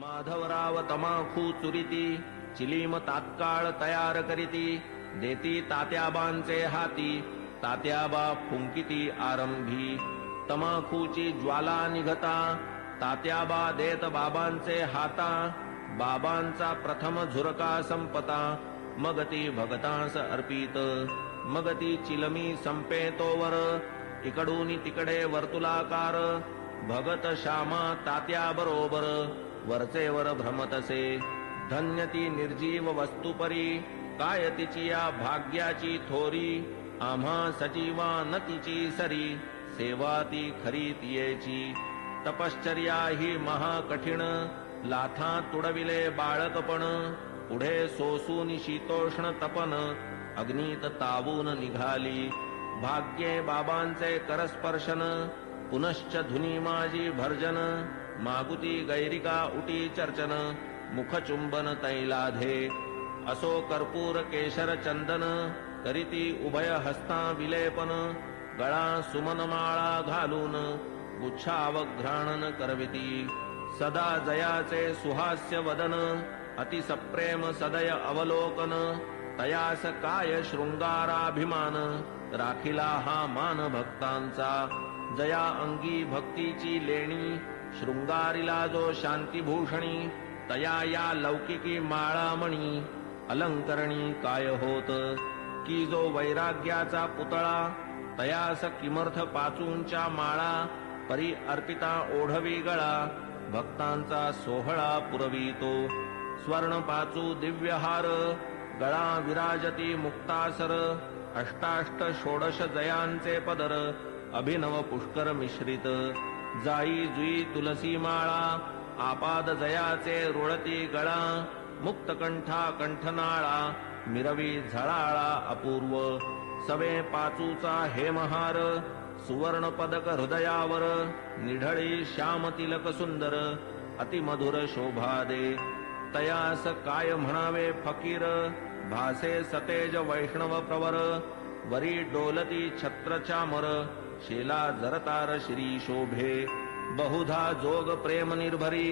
माधवराव तमाखू चुरिती चिलीम तात्काळ तयार करीती देती तात्याबांचे हाती तात्याबा फुंकिती आरंभी तमाखूची ज्वाला निघता तात्याबा देत बाबांचे हाता बाबांचा प्रथम झुरका संपता मग ती भगतांस अर्पित मग ती चिलमी संपे तोवर इकडून तिकडे वर्तुलाकार भगत श्यामा तात्या बरोबर वरचेवर भ्रमतसे धन्य ती निर्जीव वस्तुपरी काय तिची या भाग्याची थोरी आम्हा सजीवा न तिची सरी सेवा ती खरी तियेची तपश्चर्या ही महाकठीण लाथा तुडविले बाळकपण पुढे सोसून शीतोष्ण तपन अग्नीत तावून निघाली भाग्ये बाबांचे करस्पर्शन पुनश्च धुनी माझी भर्जन मागुती गैरिका उटी चर्चन मुखचुंबन तैलाधे असो कर्पूर केशर चंदन करीती उभय हस्ता विलेपन गळा सुमनमाळा घालून गुच्छावघ्राणन करविती सदा जयाचे सुहास्य वदन अति सप्रेम सदय अवलोकन तयास काय शृंगाराभिमान राखिला हा मान भक्तांचा जया अंगी भक्तीची लेणी शृंगारिला जो शांतीभूषणी तया या लौकिकी माळामणी अलंकरणी काय होत की जो वैराग्याचा पुतळा तयास किमर्थ पाचूंच्या माळा परी अर्पिता ओढवी गळा भक्तांचा सोहळा पुरवितो स्वर्ण पाचू दिव्यहार गळा विराजती मुक्तासर अष्टाष्ट षोडश जयांचे पदर अभिनव पुष्कर मिश्रित जाई जुई तुलसी माळा आपाद जयाचे रुळती गळा मुक्तकंठा कंठनाळा मिरवी झळाळा अपूर्व सवे पाचूचा हेमहार सुवर्ण पदक हृदयावर निढळी श्याम तिलक सुंदर अतिमधुर शोभा दे तयास काय म्हणावे फकीर भासे सतेज वैष्णव प्रवर वरी डोलती छत्र चामर शेला जरतार श्री शोभे बहुधा जोग प्रेम निर्भरी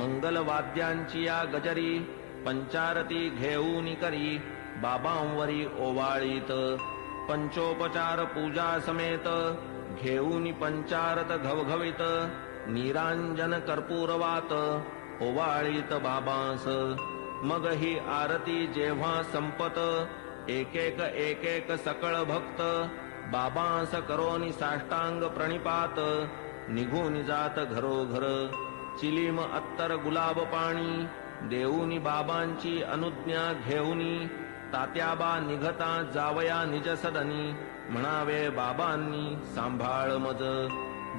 मंगल वाद्यांची या गजरी पंचारती घेऊन करी बाबांवरी ओवाळीत पंचोपचार पूजा समेत घेऊन पंचारत घवघवीत निरांजन कर्पूरवात ओवाळीत बाबांस मग ही आरती जेव्हा संपत एक एक सकळ भक्त बाबांस करोनी साष्टांग प्रणिपात निघून जात घरोघर चिलीम अत्तर गुलाब पाणी देऊनी बाबांची अनुज्ञा घेऊनी तात्याबा निघता जावया निज सदनी म्हणावे बाबांनी सांभाळ मज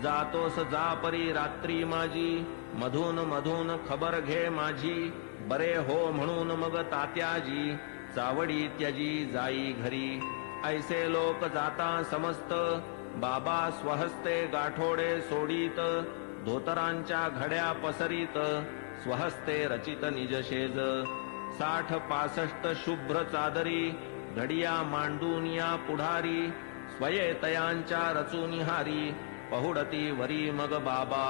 जातोस जा परी रात्री माझी मधून मधून खबर घे माझी बरे हो म्हणून मग तात्याजी चावडी त्यजी जाई घरी ऐसे लोक जाता समस्त बाबा स्वहस्ते गाठोडे सोडीत धोतरांच्या घड्या पसरीत स्वहस्ते रचित निजशेज 60-65 शुभ्र चादरी घडिया मांडूनिया पुढारी स्वये तयांच्या रचुनिहारी पहुडती वरी मग बाबा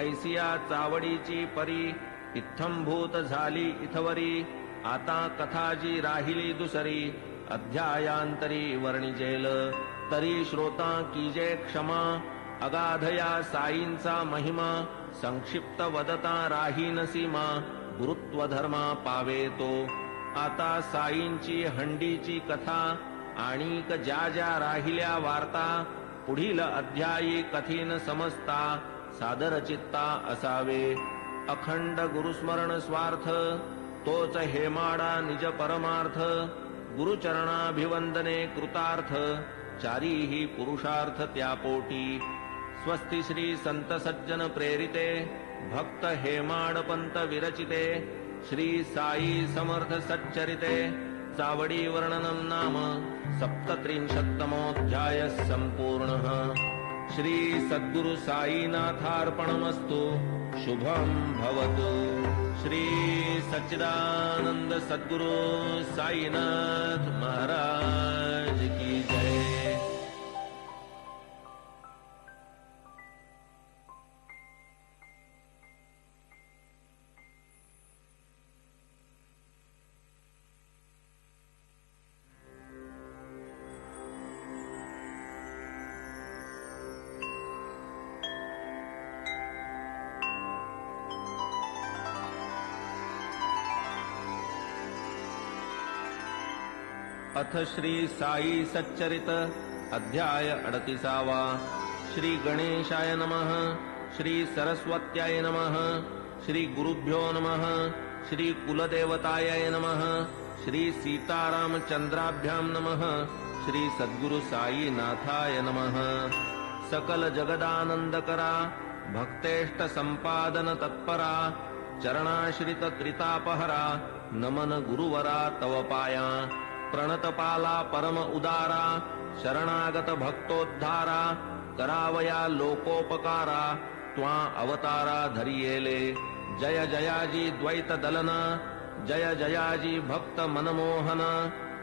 ऐसिया चावडीची परी इत्थंभूत झाली इथवरी आता कथाजी राहिली दुसरी अध्यायांतरी वर्णिजेल तरी श्रोता कीजे क्षमा अगाधया साईंचा महिमा संक्षिप्त वदता राहीन सीमा गुरुत्व धर्मा पावे तो आता साईंची हंडीची कथा आणिक ज्या ज्या राहिल्या वार्ता पुढील अध्यायी कथीन समजता सादर चित्ता असावे अखंड गुरुस्मरण स्वार्थ तोच हेमाडा निज परमार्थ गुरुचरणाभिवंदने कृतार्थ चारीही पुरुषार्थ त्यापोटी स्वस्ति श्री संत सज्जन प्रेरिते भक्त हेमाडपंत विरचिते श्री साई समर्थ सच्चरिते चावडी वर्णनम नाम 37तमोऽध्याय संपूर्णः श्री सद्गुरु साईनाथार्पणमस्तु शुभं भवतु श्री सच्चिदानंद सद्गुरु साईनाथ महाराज की जय। अथ श्री साई सच्चरित अध्याय 38. श्री गणेशाय नमः. श्री सरस्वत्याय नमः. श्री गुरुभ्यो नमः. श्री कुलदेवताय नमः. श्री सीतारामचंद्राभ्यां नमः. श्री सद्गुरु साई नाथाय नमः. सकल जगदानंदकरा भक्तेष्ट संपादन तत्परा चरणाश्रित त्रितापहरा नमन गुरुवरा तव पाया प्रणतपाला परम उदारा शरणागत भक्तोद्धारा करावया लोकोपकारा त्वा अवतारा धरियेले. जय जयाजी द्वैत दलना जय जयाजी भक्त मनमोहन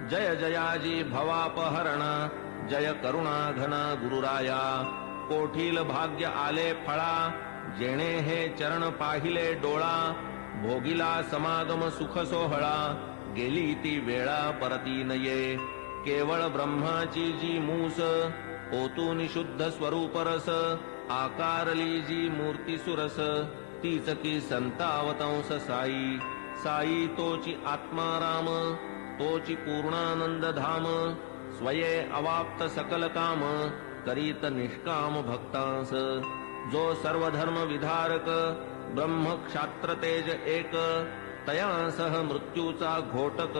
जय जयाजी भवापहरण जय करुणा घन गुरुराया. कोठील भाग्य आले फळा जेणे हे चरण पाहिले डोळा भोगिला समागम सुख सोहळा गेली ती वेळा परती नये. केवळ ब्रह्माची जी मूस ओतून शुद्ध स्वरूप रस आकारली जी मूर्ती सुरस तीच की संतावतंस साई. साई तोची आत्माराम तोची पूर्णानंद धाम स्वये अवाप्त सकल काम करीत निष्काम भक्तांस. जो सर्व धर्म विधारक ब्रह्म क्षात्र तेज एक तया सह मृत्यूचा घोटक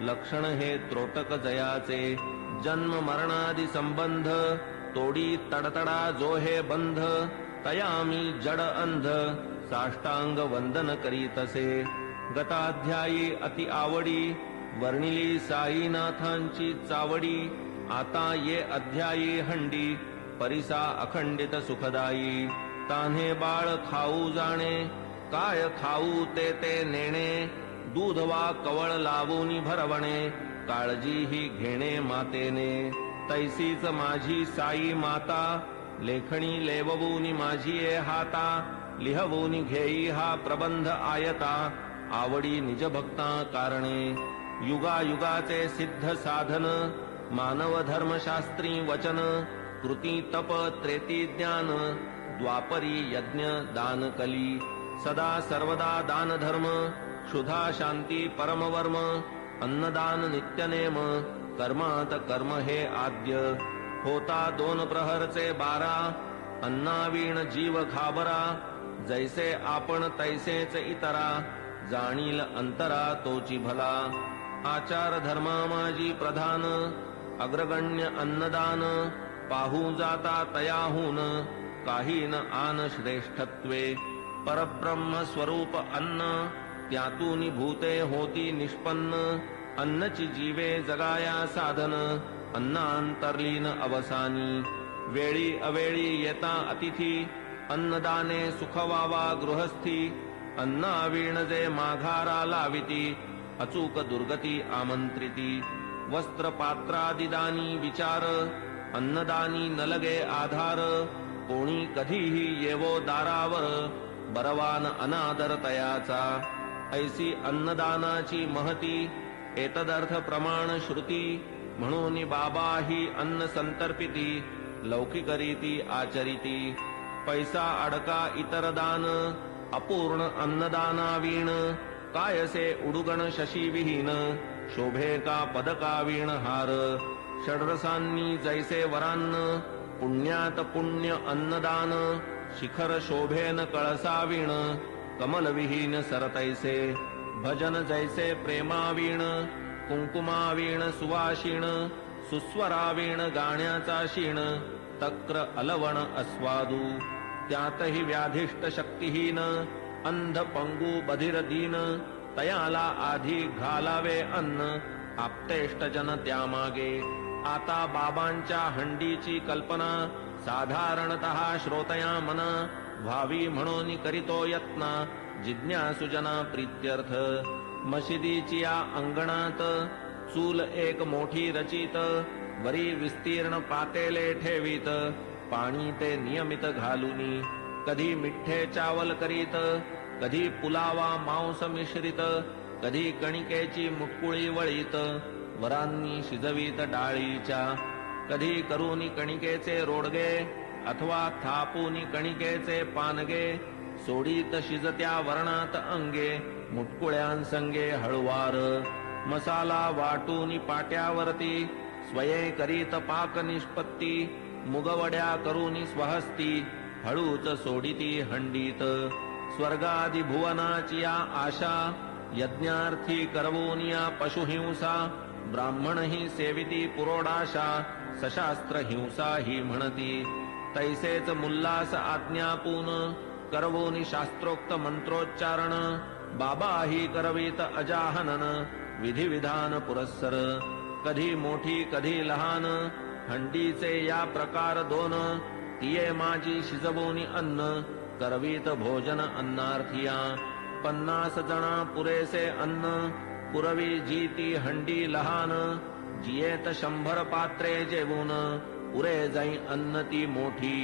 लक्षण हे त्रोटक जयाचे. जन्म मरणादि संबंध तोडी तडतडा जो हे बंध तया मी जड अंध साष्टांग वंदन करीतसे. गताध्यायी अति आवडी वर्णिली साईनाथांची चावडी आता ये अध्यायी हंडी परिसा अखंडित सुखदायी. तान्हे बाळ खाऊ जाणे काय खाऊ ते ते नेणे दूध वा कवळ लावूनी भरवणे काळजी ही घेणे मातेने. तैसीच माझी साई माता लेखणी लेववूनी माझी ए हाता लिहवूनी घेई हा प्रबंध आयता आवडी निज भक्ता कारणे. युगायुगाचे सिद्ध साधन मानव धर्मशास्त्री वचन कृती तप त्रेती ज्ञान द्वापरी यज्ञ दान कली. सदा सर्वदा दान धर्म क्षुधा शांती परमवर्म अन्नदान नित्यनेम कर्मात कर्म हे आद्य. होता 2 प्रहरचे 12 अन्नावीण जीव घाबरा जैसे आपण तैसेच इतरा जाणील अंतरा तोची भला. आचार धर्मा माझी प्रधान अग्रगण्य अन्नदान पाहू जाता तयाहून काही न आन श्रेष्ठत्वे. परब्रह्म स्वरूप अन्न त्यातून भूते होती निष्पन्न अन्नची जीवे जगाया साधन अन्नांतर्लीन अवसानी. वेळी अवेळी येता अतिथी अन्नदाने सुखवावा गृहस्थी अन्नावीण जे माघारा लाविती अचूक दुर्गती आमंत्रिती. वस्त्र पात्रादिदानी विचार अन्नदानी नलगे आधार कोणी कधीही येवो दारावर बरवान अनादर तयाचा. ऐसी अन्नदानाची महती एतदर्थ प्रमाण श्रुती म्हणून बाबा ही अन्न संतर्पिती लौकिकरीती आचरिती. पैसा अडका इतर दान अपूर्ण अन्नदानावीण कायसे उडुगण शशीविहीन शोभे का पदकावीण हार. षड्रसांनी जैसे वरान्न पुण्यात पुण्य अन्नदान शिखर शोभेन कळसावीण कमलविहीन सरतैसे. भजन जैसे प्रेमावीण कुंकुमावीण सुवाशीण सुस्वरावीण गाण्याचा शीण तक्र अलवण अस्वादू. त्यातही व्याधिष्ट शक्तिहीन अंध पंगू बधिर दीन तयाला आधी घालावे अन्न आपतेष्ट जन त्यामागे. आता बाबांच्या हंडीची कल्पना साधारणतः श्रोतया मन व्हावी म्हणून करीतो यत्न जिज्ञासुजना प्रीत्यर्थ. मशिदीची या अंगणात चूल एक मोठी रचित वरी विस्तीर्ण पातेले ठेवीत पाणी ते नियमित घालूनी. कधी मिठ्ठे चावल करीत कधी पुलावा मांस मिश्रित कधी कणिकेची मुटकुळी वळीत वरांनी शिजवीत डाळीच्या. कधी करूनी कणिकेचे रोडगे अथवा थापूनी कणिकेचे पानगे सोडीत शिजत्या वर्णात अंगे मुटकुळ्यांसंगे हळुवार. मसाला वाटून पाट्यावरती स्वये करीत पाक निष्पत्ती मुगवड्या करूनी स्वहस्ती हळूच सोडिती हंडीत स्वर्गादि भुवनाची या आशा यज्ञार्थी करवोनिया पशुहिंसा ब्राह्मण ही सेविती पुरोडाशा सशास्त्र हिंसा ही म्हणती तैसेच मुल्लास आज्ञापून करवोनी शास्त्रोक्त मंत्रोच्चारण बाबा ही करवीत अजाहनन विधिविधान पुरस्सर कधी मोठी कधी लहान हंडीचे या प्रकार दोन तिये माझी शिजवोनी अन्न करवीत भोजन अन्नार्थिया 50 जना पुरेसे अन्न पुरवी जी ती हंडी लहान जियेत 100 पात्रे जेवून पुरे जाई अन्न ती मोठी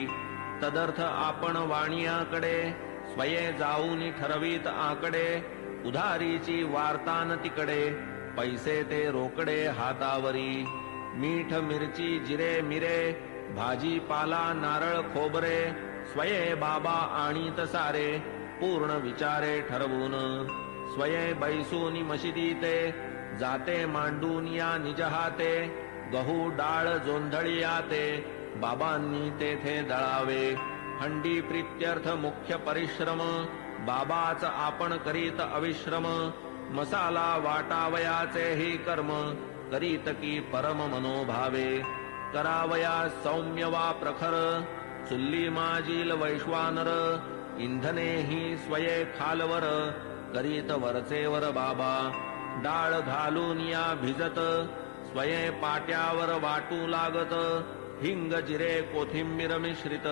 तदर्थ आपण वाणियाकडे स्वये जाऊनी ठरवीत आकडे उधारीची वार्तान तिकडे पैसे ते रोकडे हातावरी मीठ मिरची जिरे मिरे भाजीपाला नारळ खोबरे स्वये बाबा आणीत सारे पूर्ण विचारे ठरवून स्वये बैसूनी मशिदीते जाते मांडून या निज हाते गहू डाळ जोंधळियाते बाबांनी तेथे दळावे हंडी प्रीत्यर्थ मुख्य परिश्रम बाबाच आपण करीत अविश्रम मसाला वाटावयाचे ही कर्म करीत की परम मनोभावे करावया सौम्य वा प्रखर चुल्ली माजील वैश्वानर इंधने ही स्वये खालवर करीत वरचेवर बाबा डाळ घालून या भिजत स्वये पाट्यावर वाटू लागत हिंग जिरे कोथिंबीर मिश्रित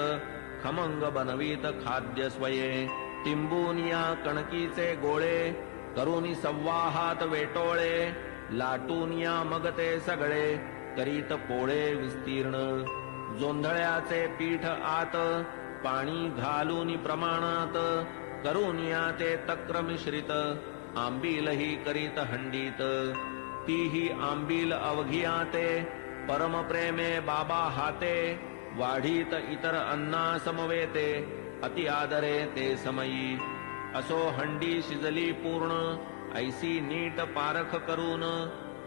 खमंग बनवीत खाद्य स्वये तिंबून या कणकीचे गोळे करूनी सव्वाहात वेटोळे लाटून या मग ते सगळे करीत पोळे विस्तीर्ण जोंधळ्याचे पीठ आत पाणी घालून प्रमाणात करून या ते तक्र मिश्रित आंबीलही करीत हंडीत तीही आंबील अवघियाते परम प्रेमे बाबा हाते वाढीत इतर अन्ना समवेते अति आदरे ते समयी असो हंडी शिजली पूर्ण ऐसी नीट पारख करून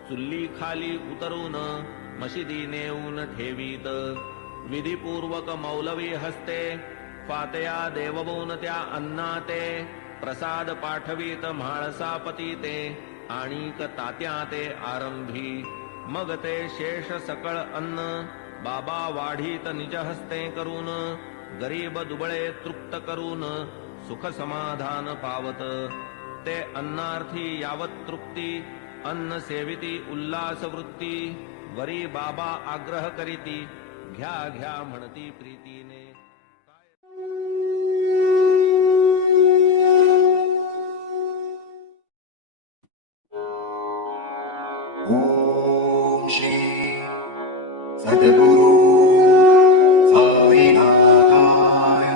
चुल्ली खाली उतरून मशिदी नेऊन ठेवीत विधिपूर्वक मौलवी हस्ते फातया देवबोन त्या अन्नाते प्रसाद पाठवीत म्हाळसापती ते आणिक तात्या ते आरंभी मग ते शेष सकळ अन्न बाबा वाढीत निज हस्ते करून गरीब दुबळे तृप्त करून सुख समाधान पावत ते अन्नार्थी यावत तृप्ती अन्न सेविती उल्लास वृत्ती वरी बाबा आग्रह करीती घ्या घ्या म्हणती प्रीतीने ओम श्री सद्गुरु साईनाथाय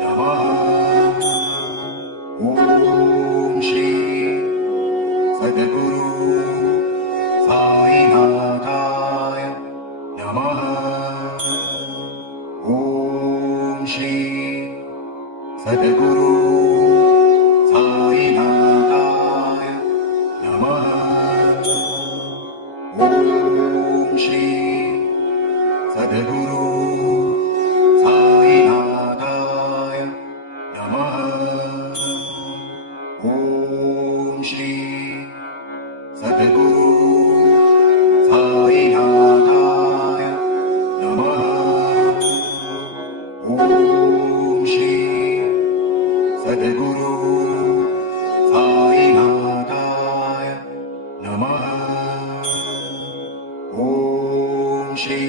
नमः ओम श्री सद्गुरु साईनाथाय नमः ओम श्री सद्गुरु साईनाथाय नमः ओम श्री सद्गुरु साईनाथाय नमः ओम श्री सद्गुरु साईनाथाय नमः ओम श्री सद्गुरु साईनाथाय नमः ओम श्री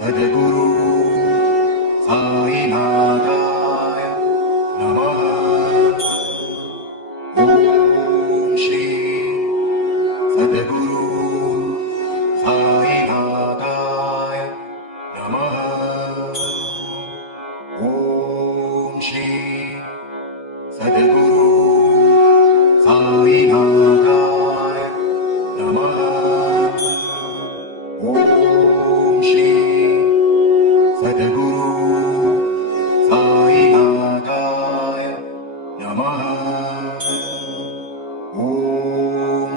सद्गुरु साईनाथाय नमः ओम श्री सद्गुरु साईनाथाय नमः ओम श्री सद्गुरु साईनाथाय नमः ओम श्री सद्गुरु साईनाथाय नमः ओम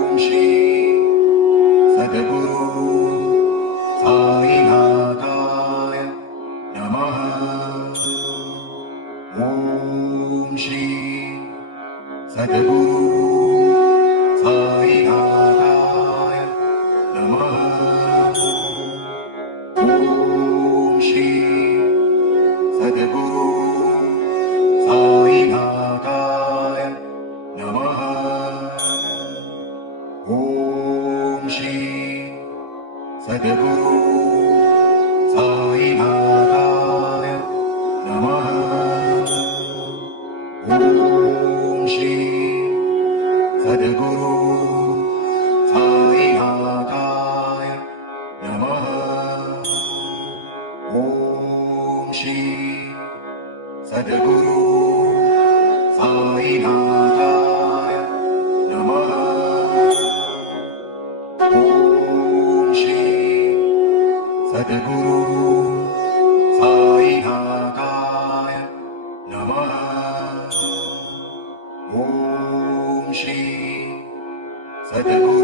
सद्गुरु साईनाथाय नमः। ॐ श्री सद्गुरु साईनाथाय नमः। ॐ श्री सद्गुरु साईनाथाय नमः। ॐ श्री सद्गुरु साईनाथाय नमः। ॐ श्री सद्गुरु साईनाथाय नमः। ॐ श्री सद्गुरु साईनाथाय नमः। ॐ श्री सद्गुरु